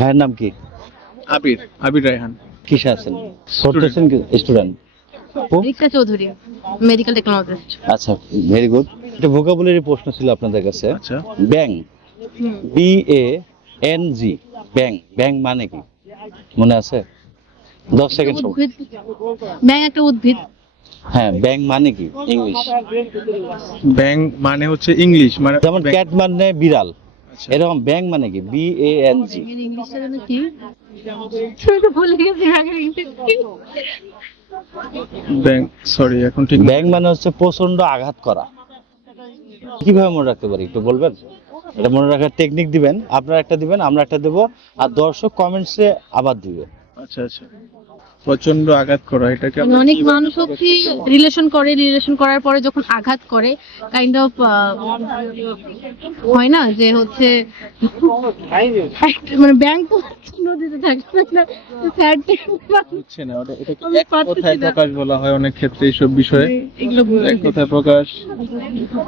ভাইয়ের নাম কি? আবির আবির রায়হান। কিসে আছেন? পড়তেছেন কি? Student. Rikta Chowdhury, medical technologist. আচ্ছা, ভেরি গুড। একটা ভোকাবুলারি প্রশ্ন ছিল আপনাদের কাছে। আচ্ছা, ব্যাং, BANG, ব্যাং, ব্যাং মানে কি মনে আছে? 10 সেকেন্ড সময়। উদ্ভিদ, ব্যাং একটা উদ্ভিদ। হ্যাঁ, ব্যাং মানে কি ইংলিশ? ব্যাং মানে হচ্ছে ইংলিশ, মানে যেমন ক্যাট মানে বিড়াল, আচ্ছা, এরকম ব্যাং মানে কি BANG। ব্যাঙের ইংলিশটা যেন কি? আমি তো ভুলে গেছি ব্যাঙের ইংলিশ কি। ব্যাং, সরি এখন ঠিক ব্যাং মানে হচ্ছে প্রচন্ড আঘাত করা। কিভাবে মনে রাখতে পারি একটু বলবেন? এটা মনে রাখার টেকনিক দিবেন, আপনারা একটা দিবেন, আমরা একটা দেবো, আর দর্শক কমেন্টসে আবার দিবে। আচ্ছা আচ্ছা, প্রচন্ড আঘাত করা, এটাকে মানে আমরা অনেক কিভাবে মানুষ প্রকাশ হচ্ছে করতে পারি? রিলেশন করার পরে যখন আঘাত করে কাইন্ড অফ হয় না যে হচ্ছে মানে ব্যাংক নদীতে থাকে না, স্যাড হচ্ছে না ওটা, এটাকে আমি এক পারতেছি কথায় না। প্রকাশ বলা হয় অনেক ক্ষেত্রে এইসব বিষয়ে। এগুলো এক কথায় প্রকাশ।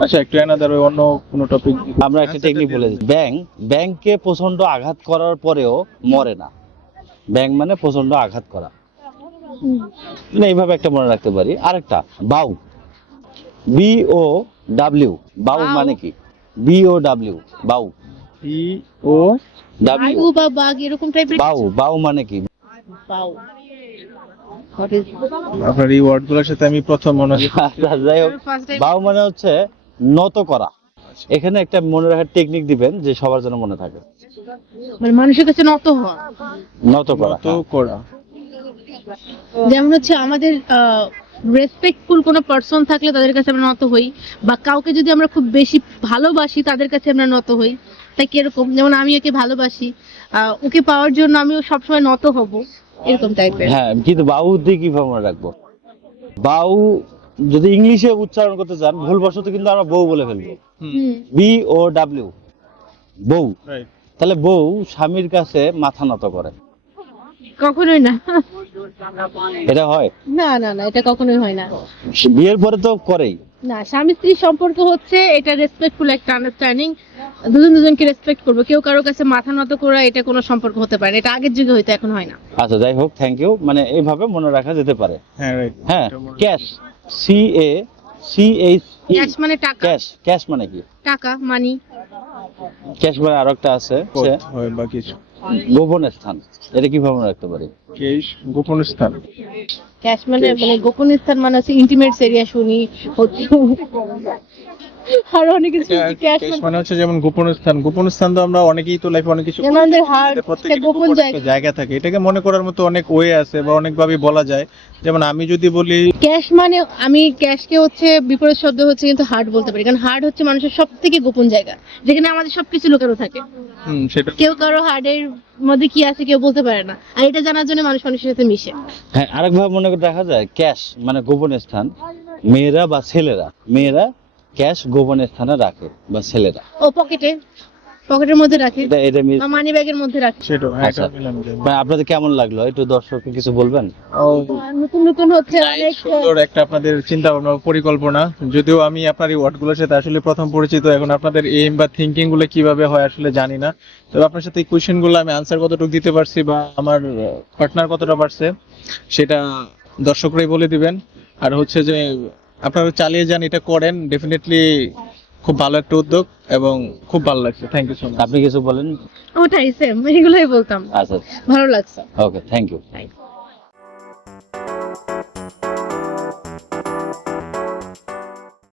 আচ্ছা, একটু অ্যানাদার অন্য কোনো টপিক। আমরা একটা টেকনিক বলে দিই। ব্যাং, ব্যাংকে প্রচন্ড আঘাত করার পরেও মরে না। ব্যাং মানে প্রচন্ড আঘাত করা, মানে এইভাবে একটা মনে রাখতে পারি। আরেকটা বাউ, BOW, বাউ বাউ? মানে কি? BOW, বাউ, ই ও W, বায়ু বা বাঘ এরকম টাইপের বাউ, বাউ মানে কি? পাও। আপনার এই ওয়ার্ডগুলোর সাথে আমি প্রথম মনে হয়। আচ্ছা, যাই হোক, বাউ মানে হচ্ছে নত করা। এখানে একটা মনে রাখার টেকনিক দিবেন যে সবার জন্য মনে থাকে। মানে মানুষের কাছে নত হওয়া। নত করা, তো করা। যেমন হচ্ছে আমাদের রেসপেক্টফুল কোনো পার্সন থাকলে তাদের কাছে আমরা নত হই, বা কাউকে যদি আমরা খুব বেশি ভালোবাসি তাদের কাছে আমরা নত হই। তাই কিরকম, যেমন আমি ওকে ভালোবাসি, ওকে পাওয়ার জন্য আমিও সবসময় নত হব, এরকম টাইপের। হ্যাঁ, কিন্তু বাউ দিয়ে কিভাবে মনে রাখবো? বাউ যদি ইংলিশে উচ্চারণ করতে চান ভুলবশত কিন্তু আমরা বউ বলে ফেলবো। হুম। BOW, বউ। রাইট। তাহলে বউ স্বামীর কাছে মাথা নত করে, কখনোই না। এটা হয়? না না না, এটা কখনোই হয় না। বিয়ের পরে তো করেই। না, স্বামী স্ত্রীর সম্পর্ক হচ্ছে এটা রেসপেক্টফুল একটা আন্ডারস্ট্যান্ডিং, দুজনকে রেসপেক্ট করবে। কেউ কারোর কাছে মাথা নত করা এটা কোনো সম্পর্ক হতে পারে না। এটা আগের যুগে হইতো, এখন হয় না। আচ্ছা, যাই হোক, থ্যাংক ইউ। মানে এইভাবে মনে রাখা যেতে পারে। হ্যাঁ, রাইট। হ্যাঁ, ক্যাশ, CACHE, ক্যাশ মানে টাকা, ক্যাশ, ক্যাশ মানে কি? টাকা মানি। ক্যাশ মানে আরো একটা আছে, সে হয় বা কিছু। গোপন স্থান। এটা কিভাবে মনে রাখতে পারি? কেশ, গোপন স্থান। ক্যাশ মানে গোপন স্থান মানে হচ্ছে ইন্টিমেটস এরিয়া শুনি হচ্ছে, আর অনেক কিছু। ক্যাশ কেশ মানে হচ্ছে যেমন গোপন স্থান। গোপন স্থান তো আমরা অনেকেই তো লাইফে অনেক কিছু যেমন আমাদের হার্ট প্রত্যেকের গোপন গোপন জায়গা। একটা জায়গা থাকে, এটাকে মনে করার মতো অনেক ওয়ে আছে বা অনেকভাবে বলা যায়। যেমন আমি যদি বলি ক্যাশ মানে আমি ক্যাশকে হচ্ছে বিপরীত শব্দ হচ্ছে কিন্তু হার্ট বলতে পারি, কারণ হার্ট হচ্ছে মানুষের সব থেকে গোপন জায়গা, যেখানে আমাদের সবকিছু লুকানো থাকে। সেটা কেউ কারো হার্টের মধ্যে কি আছে কেউ বলতে পারে না, আর এটা জানার জন্য মানুষ মানুষের সাথে মিশে। হ্যাঁ, আরেকভাবে মনে করে দেখা যায়, ক্যাশ মানে গোপন স্থান। মেয়েরা বা ছেলেরা, মেয়েরা ক্যাশ গোপন স্থানে রাখে, বা ছেলেরা ও পকেটের মধ্যে রাখে, এটা এটা বা মানি ব্যাগের মধ্যে রাখে। সেটা আচ্ছা, এটা মিলানো যায়। মানে আপনাদের কেমন লাগলো একটু দর্শককে কিছু বলবেন? আর নতুন নতুন হচ্ছে অনেক সুন্দর একটা আপনাদের চিন্তা ভাবনা, পরিকল্পনা। যদিও আমি আপনার এই ওয়ার্ডগুলোর সাথে আসলে প্রথম পরিচিত, এখন আপনাদের এইম বা থিঙ্কিং গুলো কিভাবে হয় আসলে জানি না। তবে আপনার সাথে এই কোয়েশ্চেন গুলো আমি আনসার কতটুকু দিতে পারছি বা আমার পার্টনার কতটা পারছে সেটা দর্শকরাই বলে দিবেন। আর হচ্ছে যে আপনারা চালিয়ে যান, এটা করেন, ডেফিনেটলি খুব ভালো একটা উদ্যোগ এবং খুব ভালো লাগছে। Thank you so much. আপনি কিছু বলেন? ওটাই সেম, এগুলোই বলতাম। আচ্ছা, ভালো লাগছে। ওকে, থ্যাংক ইউ। Bye.